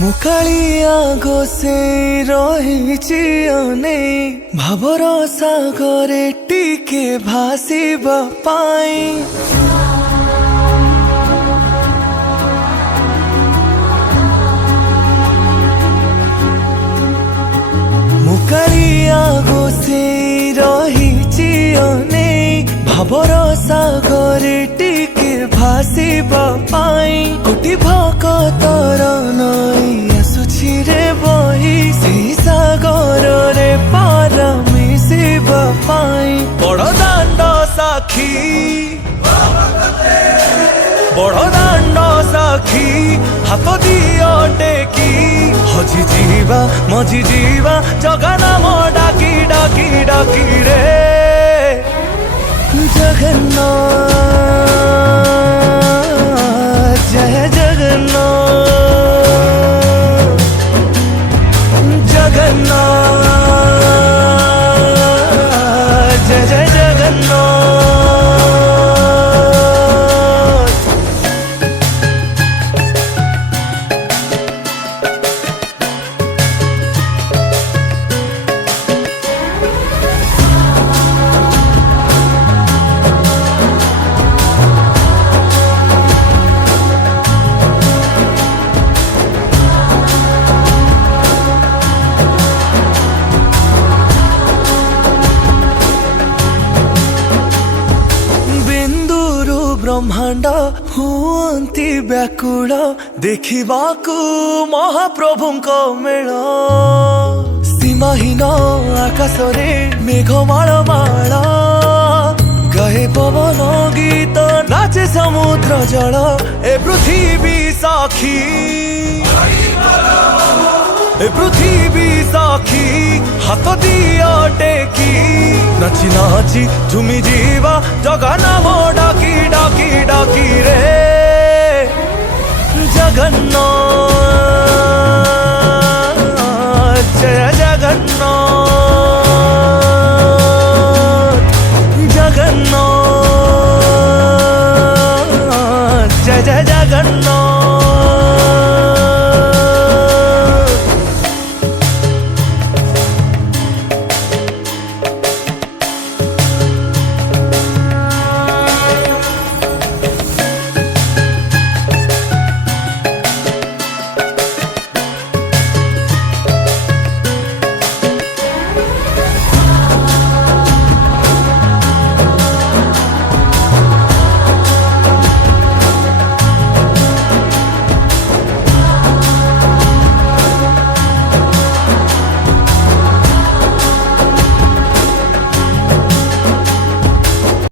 मुकालिया गोसे रही अनेई भावर सागरे टिके भासिबा पाई मुकालिया गोसे रही अनेई भावर सागरे टिके भासिबा पाई कोटि भक्तर नई आसुछि रे बही से सागर रे पार मिसिबा पाई बड़ दांड साखी बड़ दांड साखी हाथ दियो टेकी हजि जीवा मझि जीवा जगा नाम डाकी डाकी डाकी रे जगन्नाथ जय जगन्नाथ जगन्नाथ जय जय जगन्नाथ। ब्रह्मांड हुअंती व्याकुल देखिबाकू महाप्रभुंक मेल सीमाहीन आकाश रे मेघमाल माल गाए पवन गीत नाचे समुद्र जल ए पृथ्वी साक्षी ए पृथ्वी साक्षी हाथ दियो टेकी नाची नाची झुमी जीवा जगा नाम डाकी डाकी डाकी रे जगन्नाथ जय जगन्नाथ जगन्नाथ जय जय जगन्नाथ।